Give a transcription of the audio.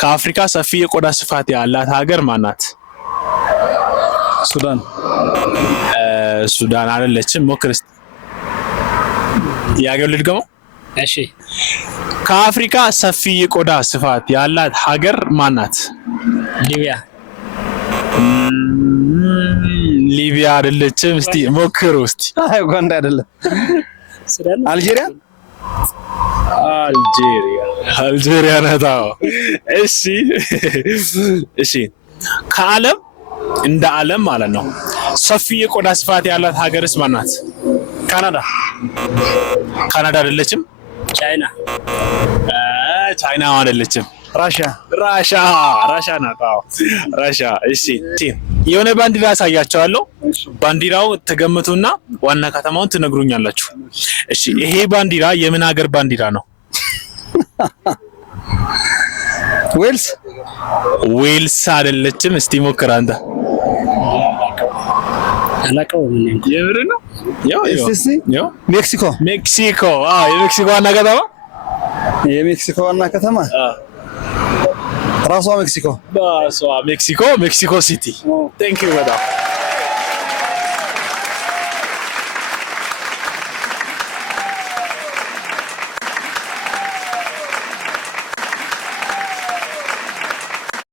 ከአፍሪካ ሰፊ የቆዳ ስፋት ያላት ሀገር ማናት? ሱዳን አይደለችም። ሞክር እስቲ። ያገው ልድገመው። እሺ ከአፍሪካ ሰፊ የቆዳ ስፋት ያላት ሀገር ማናት? ሊቢያ አይደለችም። እስቲ ሞክሩ እስቲ። ኡጋንዳ አይደለም። አልጄሪያ ናት። እሺ ከዓለም እንደ ዓለም ማለት ነው ሰፊ የቆዳ ስፋት ያላት ሀገርስ ማናት? ካናዳ አይደለችም። ቻይና አይደለችም። ራሻ ናት። ራሻ። እሺ የሆነ ባንዲራ ያሳያቸዋለሁ። ባንዲራው ተገምቱና ዋና ከተማውን ትነግሩኛላችሁ። እሺ ይሄ ባንዲራ የምን ሀገር ባንዲራ ነው? ዌልስ አይደለችም። እስቲ ሞክር አንተ። የምር ነው? ሜክሲኮ። የሜክሲኮ ዋና ከተማ ራሷ ሜክሲኮ ሜክሲኮ ሲቲ። ቴንክ ዩ በጣም